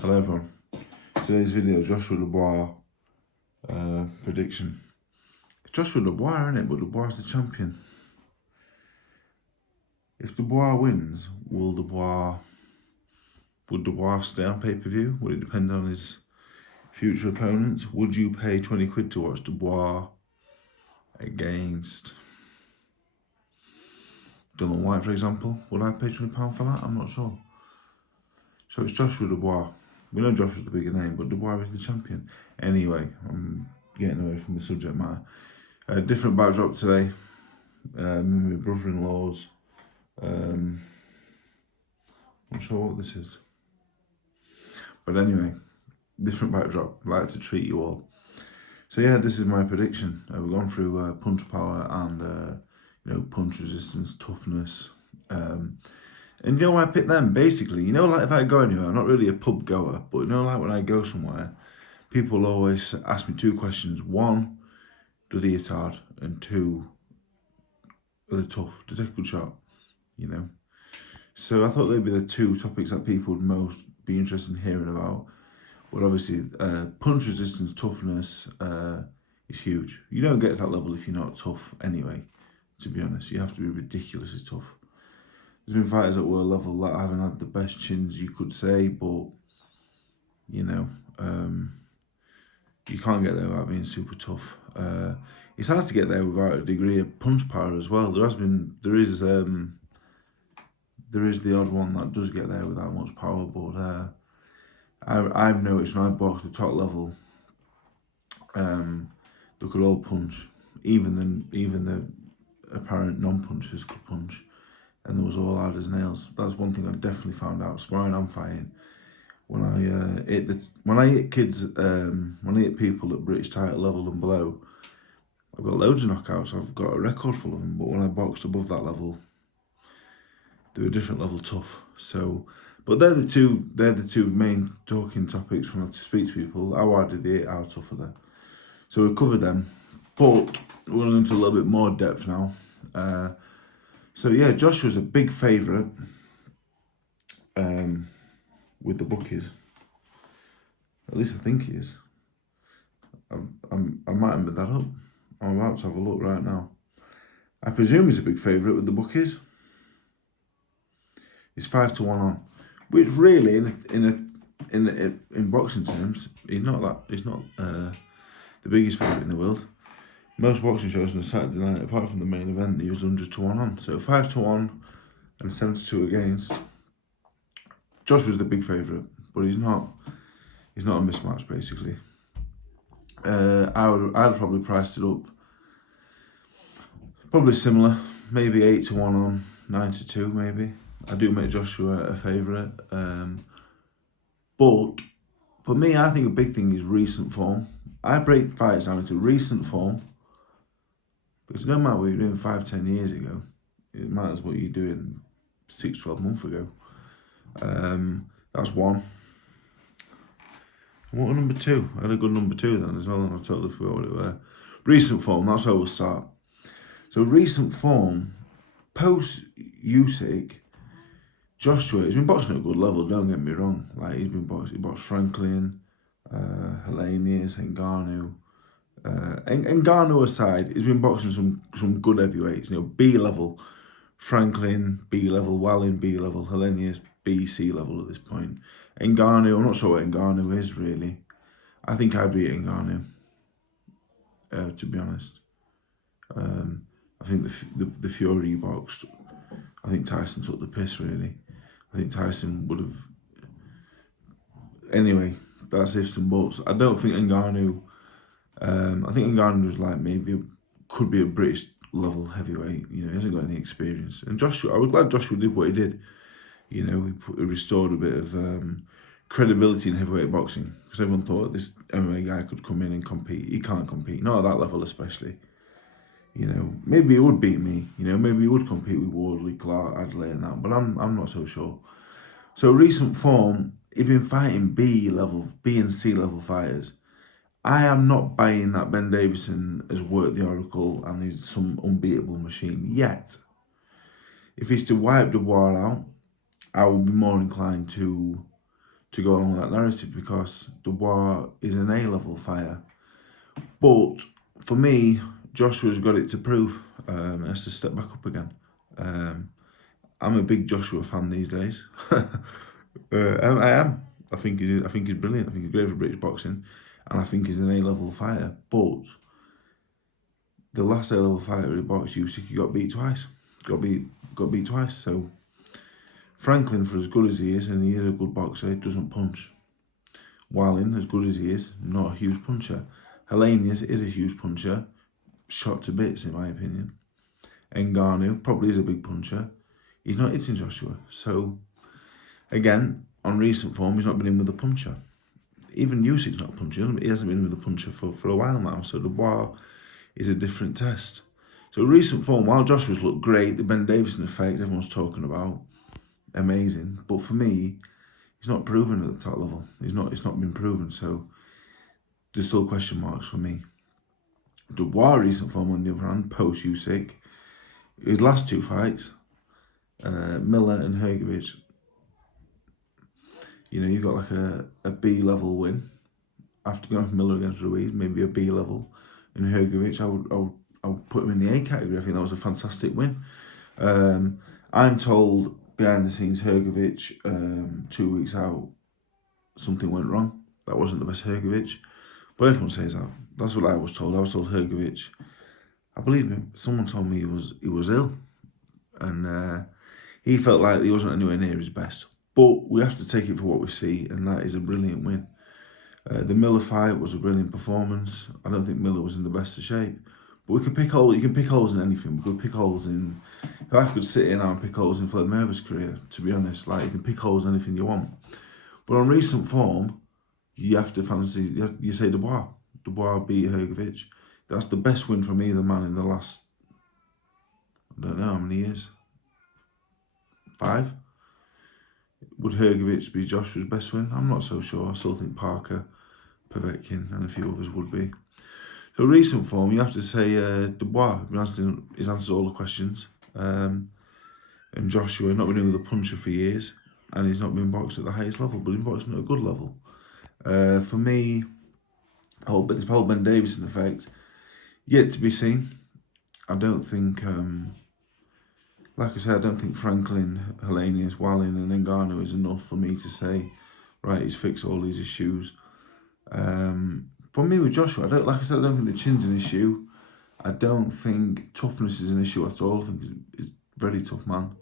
Hello everyone. Today's video, Joshua Dubois prediction. Joshua Dubois, isn't it? But Dubois is the champion. If Dubois wins, would Dubois stay on pay-per-view? Would it depend on his future opponents? Would you pay 20 quid to watch Dubois against Dylan White, for example? Would I pay £20 for that? I'm not sure. So it's Joshua Dubois. We know Joshua's the bigger name, but Dubois is the champion. Anyway, I'm getting away from the subject matter. Different backdrop today. My brother-in-law's. Not sure what this is. But anyway, different backdrop. I'd like to treat you all. So yeah, this is my prediction. We've gone through punch power and punch resistance, toughness. And you know why I picked them? Basically, like if I go anywhere, I'm not really a pub goer, but like when I go somewhere, people always ask me two questions. One, do they hit hard? And two, are they tough? Do they take a good shot? So I thought they'd be the two topics that people would most be interested in hearing about. But obviously, punch resistance, toughness is huge. You don't get to that level if you're not tough anyway, to be honest. You have to be ridiculously tough. There's been fighters at world level that haven't had the best chins, you could say, but you can't get there without being super tough. It's hard to get there without a degree of punch power as well. There is the odd one that does get there without much power, but I've noticed when I box the top level, they could all punch, even the apparent non-punchers could punch. And there was all hard as nails. That's one thing I definitely found out sparring and fighting. When I hit people at British title level and below, I've got loads of knockouts. I've got a record full of them. But when I boxed above that level, they were a different level tough. So, but they're the two main talking topics when I speak to people. How hard did they hit? How tough are they? So we've covered them, but we're going into a little bit more depth now. So yeah, Joshua's a big favourite with the bookies. At least I think he is. I might have made that up. I'm about to have a look right now. I presume he's a big favourite with the bookies. He's 5-1 on, which really in boxing terms, he's not the biggest favourite in the world. Most boxing shows on a Saturday night, apart from the main event, they use 100-1 on. So 5-1 and 7-2 against. Joshua's the big favourite, but he's not a mismatch basically. I'd probably priced it up probably similar, maybe 8-1 on, 9-2 maybe. I do make Joshua a favourite, but for me, I think a big thing is recent form. I break fights down into recent form. Because no matter what you're doing 5-10 years ago, it matters what you're doing 6-12 months ago. That's one. What number two? I had a good number two then as well, and I totally forgot what it were. Recent form, that's where we'll start. So recent form, post Usyk, Joshua, he's been boxing at a good level, don't get me wrong. Like he boxed Franklin, Helenius, Ngannou. Ngannou aside, he's been boxing some good heavyweights. B level, Franklin B level, Wallin B level, Helenius B C level at this point. Ngannou, I'm not sure what Ngannou is really. I think I'd beat Ngannou, to be honest. I think the Fury boxed. I think Tyson took the piss really. I think Tyson would have. Anyway, that's ifs and buts. I don't think Ngannou. I think Ngannou was like could be a British level heavyweight. He hasn't got any experience. And Joshua, I was glad Joshua did what he did. He restored a bit of credibility in heavyweight boxing because everyone thought this MMA guy could come in and compete. He can't compete, not at that level especially. Maybe he would beat me. Maybe he would compete with Wardley, Clark, Adelaide and that, but I'm not so sure. So recent form, he's been fighting B and C level fighters. I am not buying that Ben Davison has worked the Oracle and he's some unbeatable machine yet. If he's to wipe Dubois out, I will be more inclined to to go along with that narrative, because Dubois is an A-level fighter. But for me, Joshua's got it to prove. He has to step back up again. I'm a big Joshua fan these days. I am. I think he's brilliant. I think he's great for British boxing, and I think he's an A-level fighter. But the last A-level fighter he boxed, Usyk, he got beat twice. Got beat twice. So Franklin, for as good as he is, and he is a good boxer, doesn't punch. Wallin, as good as he is, not a huge puncher. Helenius is a huge puncher, shot to bits in my opinion. Ngannou probably is a big puncher. He's not hitting Joshua. So again, on recent form, he's not been in with a puncher. Even Usyk's not a puncher. He hasn't been with a puncher for a while now. So Dubois is a different test. So recent form, while Joshua's looked great, the Ben Davison effect everyone's talking about, amazing. But for me, he's not proven at the top level. It's not been proven. So there's still question marks for me. Dubois recent form, on the other hand, post Usyk, his last two fights, Miller and Hrgovic, you know, you've got like a B-level win. After going off Miller against Ruiz, maybe a B-level. And Hrgovic, I would put him in the A category. I think that was a fantastic win. I'm told behind the scenes, Hrgovic, 2 weeks out, something went wrong. That wasn't the best Hrgovic. But everyone says that. That's what I was told. I was told Hrgovic, I believe him. Someone told me he was ill. And he felt like he wasn't anywhere near his best. But we have to take it for what we see, and that is a brilliant win. The Miller fight was a brilliant performance. I don't think Miller was in the best of shape. But we can pick holes. You can pick holes in anything. We could pick holes in. If I could sit in and pick holes in Floyd Mayweather's career, to be honest, like you can pick holes in anything you want. But on recent form, you have to fancy. You say Dubois. Dubois beat Hrgovic. That's the best win from either man in the last, I don't know how many years. 5. Would Hrgovic be Joshua's best win? I'm not so sure. I still think Parker, Povetkin and a few others would be. So recent form, you have to say Dubois. He's answered all the questions. And Joshua, not been in with a puncher for years. And he's not been boxed at the highest level, but he's boxing at a good level. For me, this whole Ben Davison effect, yet to be seen. I don't think... like I said, I don't think Franklin, Helenius, Wallin and Ngannou is enough for me to say, right, he's fixed all these issues. For me with Joshua, I don't think the chin's an issue. I don't think toughness is an issue at all. I think he's a very tough man.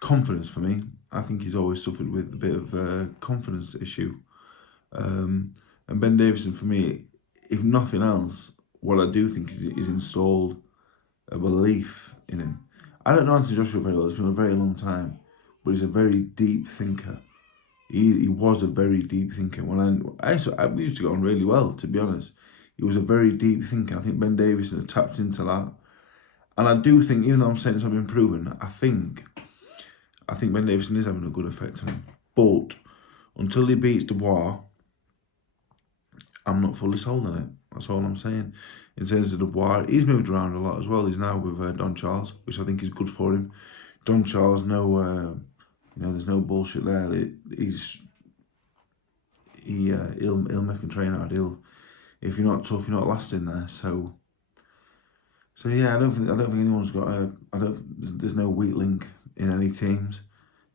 Confidence for me, I think he's always suffered with a bit of a confidence issue. And Ben Davison, for me, if nothing else, what I do think is installed a belief in him. I don't know Anthony Joshua very well. It's been a very long time, but he's a very deep thinker. He was a very deep thinker. We used to get on really well, to be honest. He was a very deep thinker. I think Ben Davison has tapped into that, and I do think, even though I'm saying it's not been proven, I think Ben Davison is having a good effect on him. But until he beats Dubois, I'm not fully sold on it. That's all I'm saying. In terms of Dubois, he's moved around a lot as well. He's now with Don Charles, which I think is good for him. Don Charles, there's no bullshit there. He'll make a train out. If you're not tough, you're not lasting there. So yeah, I don't think anyone's got there's no weak link in any teams.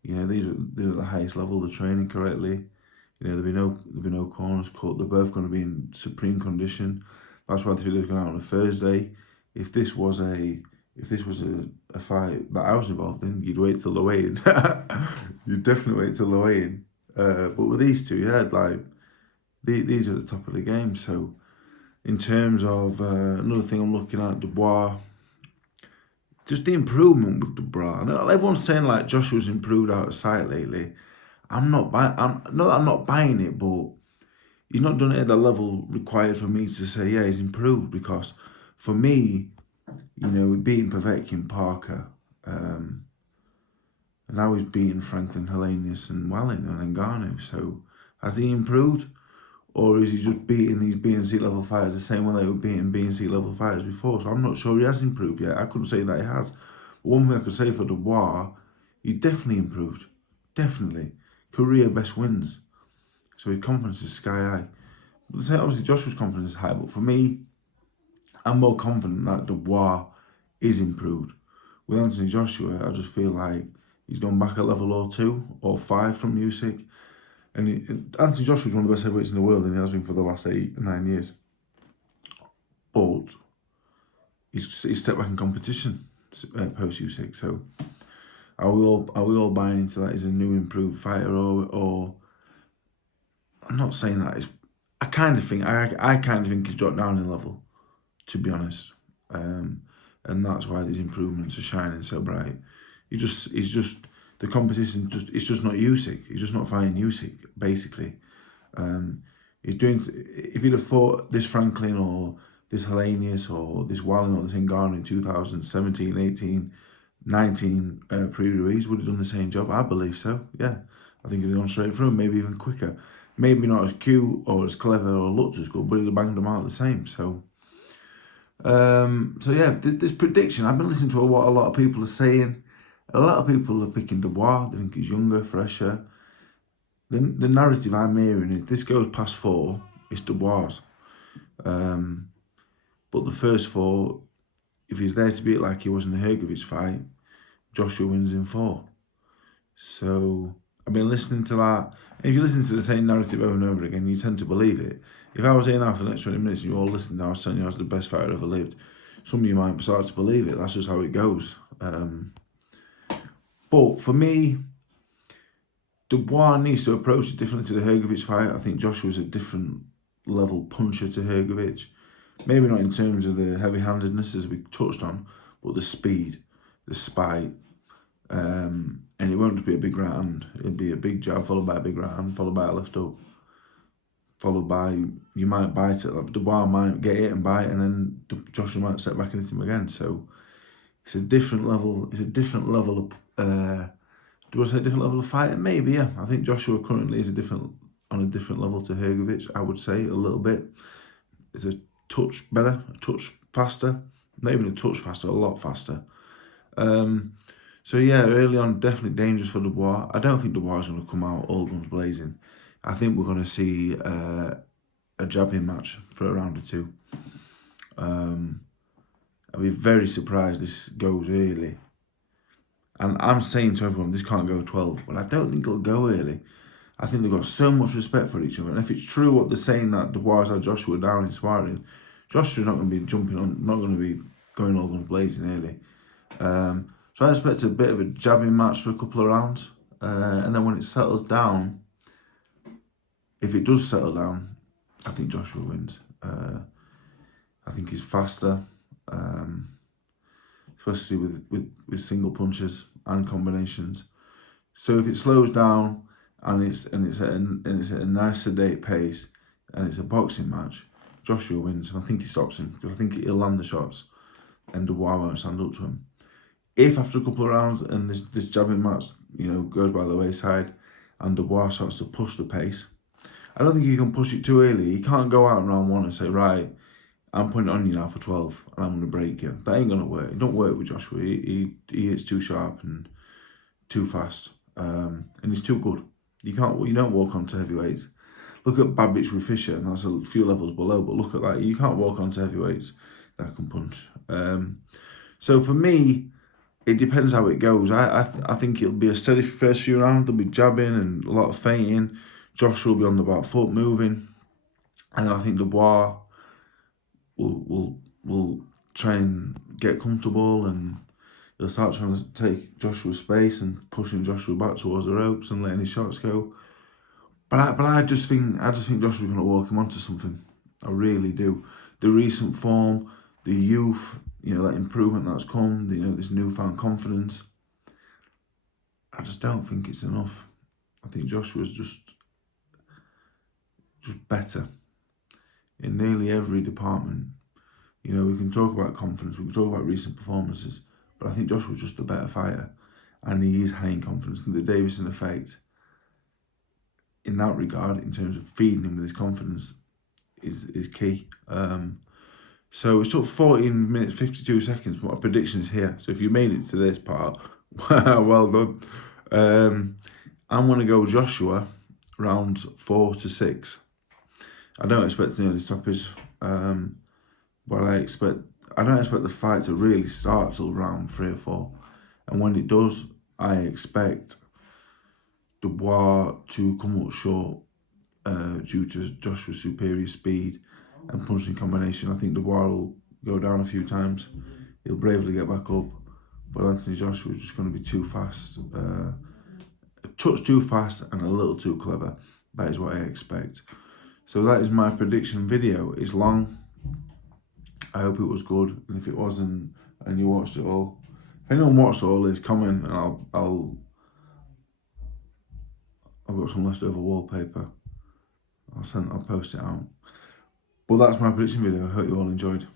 You know, they're at the highest level. They're training correctly. You know, there'll be no corners cut. They're both going to be in supreme condition. That's why the video's going out on a Thursday. If this was a fight that I was involved in, you'd wait till the weigh-in. You'd definitely wait till the weigh-in. But with these two, yeah, like these are at the top of the game. So in terms of another thing I'm looking at, Dubois, just the improvement with Dubois. I know everyone's saying like Joshua's improved out of sight lately. I'm not buying it, but he's not done it at the level required for me to say, yeah, he's improved. Because for me, you know, beating Povetkin, Parker, and now he's beating Franklin, Helenius and Wallin and Ngannou. So has he improved? Or is he just beating these BNC level fighters the same way they were beating BNC level fighters before? So I'm not sure he has improved yet. I couldn't say that he has. But one thing I could say for Dubois, he's definitely improved. Definitely. Career best wins. So his confidence is sky high. But obviously Joshua's confidence is high, but for me, I'm more confident that Dubois is improved. With Anthony Joshua, I just feel like he's gone back a level or 2 or 5 from Usyk. And Anthony Joshua is one of the best heavyweights in the world, and he has been for the last 8 or 9 years. But he's stepped back in competition post Usyk. So are we all buying into that as a new improved fighter, or I'm not saying that. I kind of think he's dropped down in level, to be honest. And that's why these improvements are shining so bright. He's just the competition. It's just not Usyk. He's just not fighting Usyk. Basically, he's doing. If he'd have fought this Franklin or this Hellenius or this Wallen or this Ngannou in 2017, 18, 19, pre-Ruiz would have done the same job. I believe so. Yeah, I think he'd have gone straight through, maybe even quicker. Maybe not as cute or as clever or looked as good, but he'd have banged them out the same. So yeah, this prediction, I've been listening to what a lot of people are saying. A lot of people are picking Dubois. They think he's younger, fresher. The narrative I'm hearing is this goes past 4, it's Dubois. But the first 4, if he's there to beat like he was in the Hrgovic fight, Joshua wins in 4. So I've been listening to that. And if you listen to the same narrative over and over again, you tend to believe it. If I was here now for the next 20 minutes and you all listened, I was telling you I was the best fighter ever lived, some of you might start to believe it. That's just how it goes. But for me, Dubois needs to approach it differently to the Hrgovic fight. I think Joshua's a different level puncher to Hrgovic. Maybe not in terms of the heavy-handedness as we touched on, but the speed, the spite. And it won't just be a big right hand. It'll be a big jab followed by a big right hand, followed by a left hook, followed by, you might bite it. Like Dubois might get it and bite, and then Joshua might step back and hit him again. So it's a different level. It's a different level of. Do I say a different level of fighting? Maybe, yeah. I think Joshua currently is on a different level to Hrgovic. I would say a little bit. It's a touch better, a touch faster. Not even a touch faster, a lot faster. So yeah, early on, definitely dangerous for Dubois. I don't think Dubois is going to come out all guns blazing. I think we're going to see a jabbing match for a round or 2. I'll be very surprised this goes early. And I'm saying to everyone, this can't go 12, but I don't think it'll go early. I think they've got so much respect for each other. And if it's true what they're saying, that Dubois had Joshua down in sparring, Joshua's not going to be jumping on, not going to be going all guns blazing early. So I expect a bit of a jabbing match for a couple of rounds. And then when it settles down, if it does settle down, I think Joshua wins. I think he's faster, especially with single punches and combinations. So if it slows down and it's at a nice sedate pace and it's a boxing match, Joshua wins. And I think he stops him because I think he'll land the shots and Dubois won't stand up to him. If after a couple of rounds and this jabbing match, goes by the wayside and Dubois starts to push the pace, I don't think you can push it too early. You can't go out in round 1 and say, right, I'm putting it on you now for 12 and I'm going to break you. That ain't going to work. It don't work with Joshua. He hits too sharp and too fast. And he's too good. You don't walk onto heavyweights. Look at bad bitch with Fisher, and that's a few levels below, but look at that. You can't walk onto heavyweights that can punch. So for me, it depends how it goes. I think it'll be a steady first few rounds. There'll be jabbing and a lot of feinting. Joshua will be on the back foot moving. And then I think Dubois will try and get comfortable, and he'll start trying to take Joshua's space and pushing Joshua back towards the ropes and letting his shots go. But I just think Joshua's going to walk him onto something. I really do. The recent form, the youth, that improvement that's come, this newfound confidence. I just don't think it's enough. I think Joshua's just better in nearly every department. We can talk about confidence, we can talk about recent performances, but I think Joshua's just a better fighter, and he is high in confidence. I think the Davison effect, in that regard, in terms of feeding him with his confidence, is key. So it took 14 minutes, 52 seconds, but my prediction is here. So if you made it to this part, well done. I'm going to go Joshua rounds 4 to 6. I don't expect an early stoppage, but I don't expect the fight to really start till round 3 or 4. And when it does, I expect Dubois to come up short due to Joshua's superior speed and punching combination. I think Dubois will go down a few times. He'll bravely get back up, but Anthony Joshua is just going to be too fast. A touch too fast and a little too clever. That is what I expect. So that is my prediction video. It's long. I hope it was good, and if it wasn't and you watched it all, if anyone watched it all, is comment, and I've got some leftover wallpaper. I'll post it out. But that's my prediction video. I hope you all enjoyed.